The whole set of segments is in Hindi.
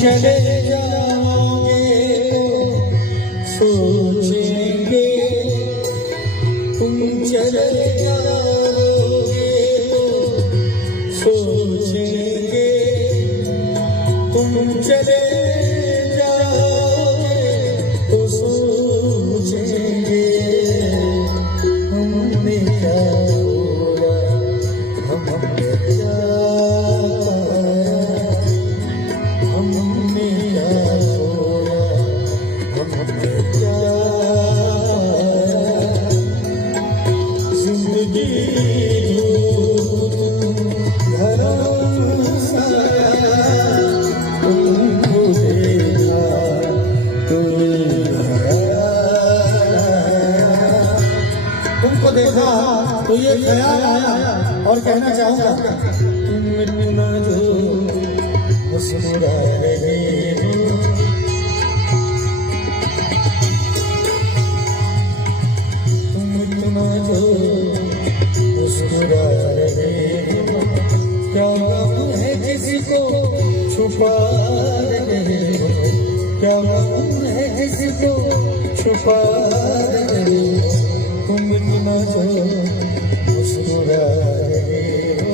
चले जाओगे तो सोचेंगे, तुम चले जाओगे तो सोचेंगे, तुम चले जाओगे तो सोचेंगे, हमने क्या बोला, हमने क्या तुमको देखा तो ये ख्याल आया और कहना चाहूंगा, तुम इतना जो मुस्कुरा रहे हो, तुम इतना जो मुस्कुरा रहे हो, क्या गम है जिसको छुपा रहे हो, क्या गम है जिसको छुपा रहे हो, तुम इतना जो मुस्कुरा रहे हो।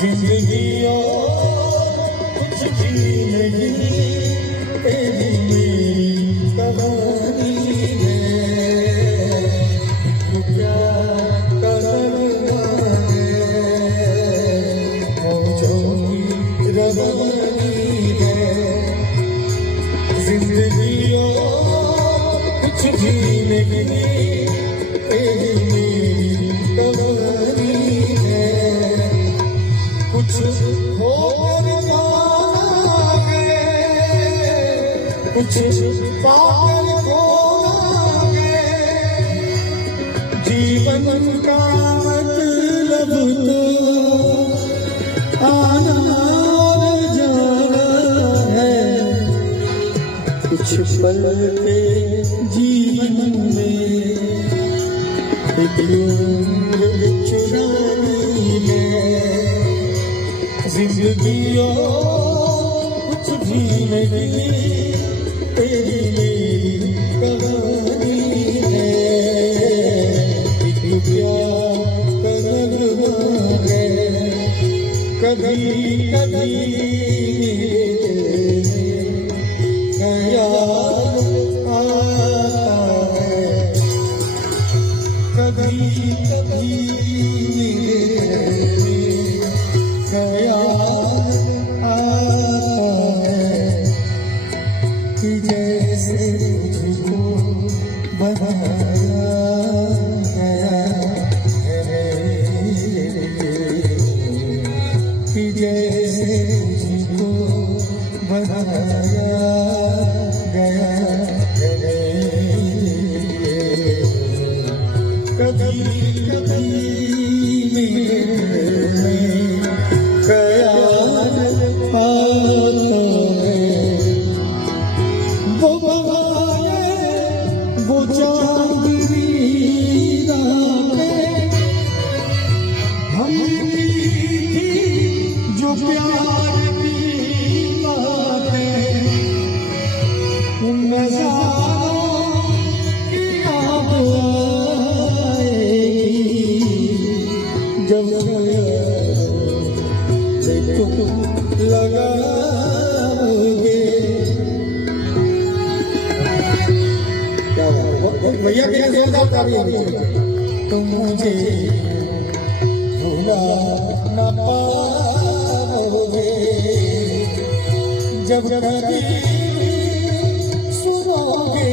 जिंदगी कुछ भी नहीं, तेरी मेरी कहानी है, तो क्या करना है, मौजों की रवानी है, जिंदगी कुछ भी नहीं, तेरी मेरी कहानी है, कुछ होकर पाओगे, कुछ पाकर खोओगे, जीवन का मतलब तो आना और जाना है, कुछ पल के जीवन में एक उम्र चुरानी है, जिंदगी कुछ भी नहीं, तेरी मेरी कहानी है, तो क्या करना है, कभी कभी ख्याल आता है, कभी कभी जैसे तुझको बनाया कभी कभी मेरे में ख्याल आता है, वो बहाए वो चांदनी रातें हमने की जो प्यार की बातें, उन नज़ारों की याद आएगी जब तुम लगाओगे। क्या भैया क्या जोरदार तुम मुझे भूला न पाओगे जब कभी सुनोगे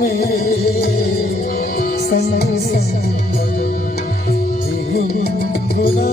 मेरे संग संग गुना